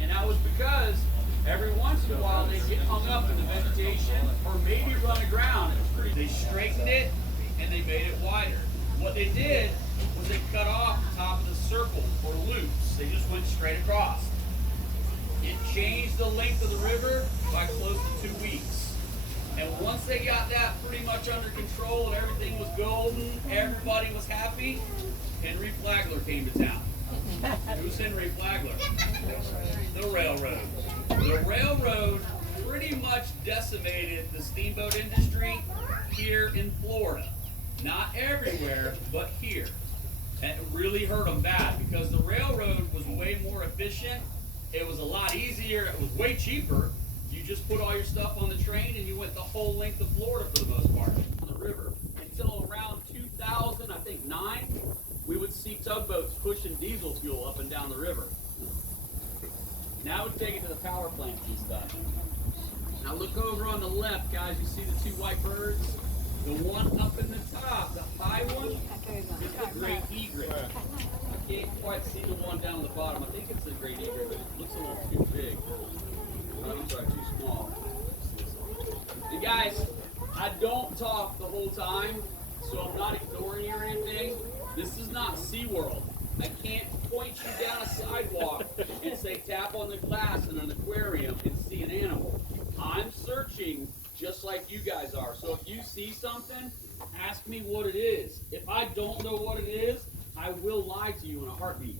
And that was because every once in a while they'd get hung up in the vegetation or maybe run aground. They straightened it and they made it wider. What they did was they cut off the top of the circle or loops. They just went straight across. It changed the length of the river by close to 2 weeks. And once they got that pretty much under control and everything was golden, everybody was happy, Henry Flagler came to town. Who's Henry Flagler? The railroad. The railroad pretty much decimated the steamboat industry here in Florida. Not everywhere, but here. And it really hurt them bad because the railroad was way more efficient. It was a lot easier. It was way cheaper. You just put all your stuff on the train and you went the whole length of Florida for the most part, on the river. Until around 2000, I think 9, we would see tugboats pushing diesel fuel up and down the river. Now we take it to the power plants and stuff. Now look over on the left, guys. You see the 2 white birds? The one up in the top, the high one, is the great egret. I can't quite see the one down the bottom. I think it's the great egret, but it looks a little too big. I'm sorry, too small. And guys, I don't talk the whole time, so I'm not ignoring you or anything. This is not SeaWorld. I can't point you down a sidewalk and say tap on the glass in an aquarium and see an animal. I'm searching just like you guys are. So if you see something, ask me what it is. If I don't know what it is, I will lie to you in a heartbeat.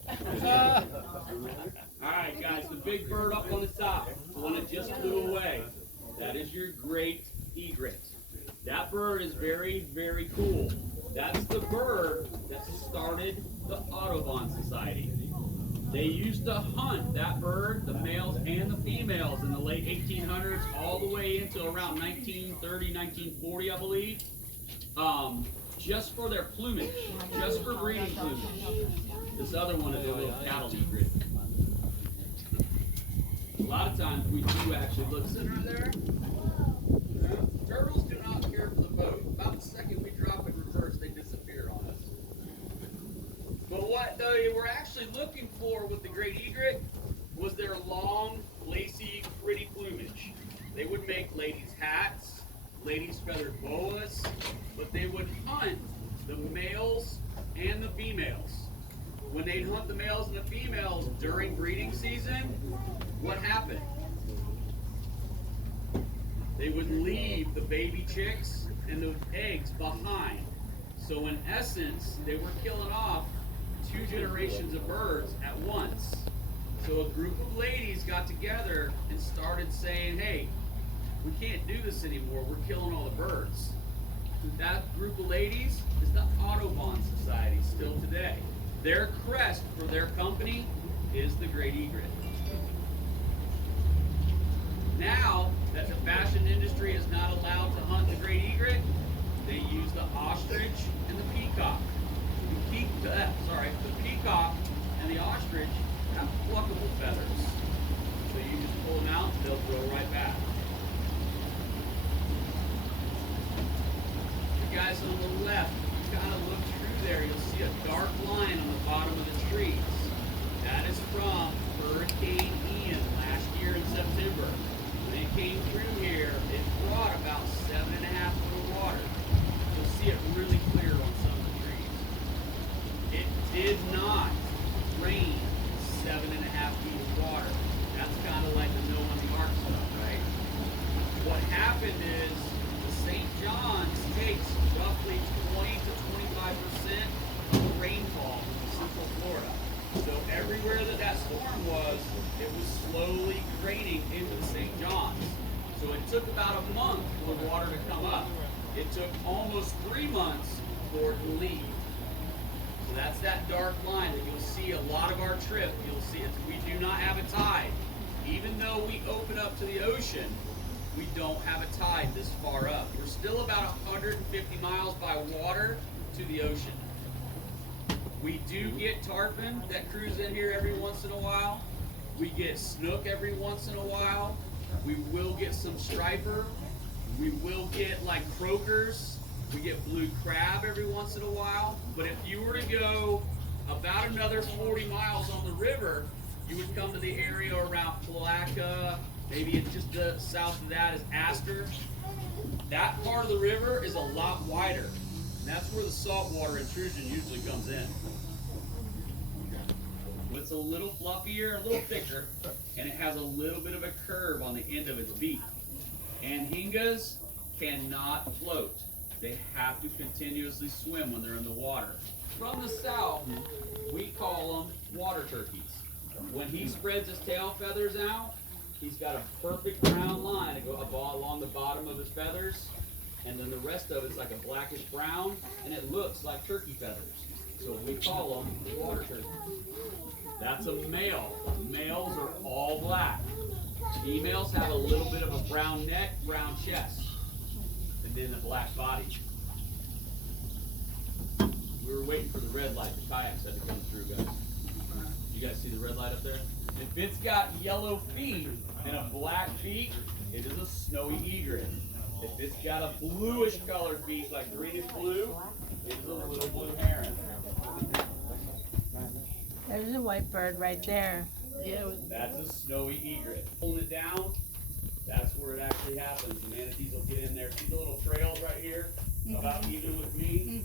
Alright guys, the big bird up on the top, the one that just flew away, that is your great egret. That bird is very, very cool. That's the bird that started the Audubon Society. They used to hunt that bird, the males and the females, in the late 1800s all the way into around 1930, 1940, I believe, just for their plumage, just for breeding plumage. This other one is a little cattle egret. A lot of times we do actually look, sitting right there. Turtles do not care for the boat. About the second we drop it reverse, they disappear on us. But what they were actually looking for with the great egret was their long, lacy, pretty plumage. They would make ladies' hats, ladies' feathered boas, but they would hunt the males and the females. When they'd hunt the males and the females during breeding season, what happened? They would leave the baby chicks and the eggs behind. So in essence, they were killing off 2 generations of birds at once. So a group of ladies got together and started saying, hey, we can't do this anymore. We're killing all the birds. That group of ladies is the Audubon Society still today. Their crest for their company is the great egret. Now that the fashion industry is not allowed to hunt the great egret, they use the ostrich and the peacock. The peacock and the ostrich have pluckable feathers. So you just pull them out, they'll grow right back. You guys on the left, you kind of look through there, you'll see a dark line on the bottom of the trees. That is from Hurricane Ian last year in September. When it came through here, it brought about 7.5 foot of water. You'll see it really clear on some of the trees. It did not rain 7.5 feet of water. That's kind of like the Noah and the Ark stuff, right? What happened is the St. John's takes roughly 20 to 25% of the rainfall in Central Florida. So everywhere that storm was, it was slowly draining into the St. John's. So it took about a month for the water to come up. It took almost 3 months for it to leave. So that's that dark line that you'll see a lot of our trip. You'll see it. We do not have a tide. Even though we open up to the ocean, we don't have a tide this far up. We're still about 150 miles by water to the ocean. We do get tarpon that cruise in here every once in a while. We get snook every once in a while. We will get some striper. We will get like croakers. We get blue crab every once in a while. But if you were to go about another 40 miles on the river, you would come to the area around Palaca, maybe it's just the south of that is Astor. That part of the river is a lot wider. And that's where the saltwater intrusion usually comes in. It's a little fluffier, a little thicker, and it has a little bit of a curve on the end of its beak. Anhingas cannot float. They have to continuously swim when they're in the water. From the south, we call them water turkeys. When he spreads his tail feathers out, he's got a perfect round line to go along the bottom of his feathers, and then the rest of it's like a blackish brown, and it looks like turkey feathers. So we call them water turkeys. That's a male. Males are all black. Females have a little bit of a brown neck, brown chest, and then the black body. We were waiting for the red light. The kayaks had to come through, guys. You guys see the red light up there? If it's got yellow feet and a black beak, it is a snowy egret. If it's got a bluish colored beak, like greenish blue, it's a little blue heron. There's a white bird right there. Yeah. That's a snowy egret. Pulling it down, that's where it actually happens. The manatees will get in there. See the little trails right here, about even with me?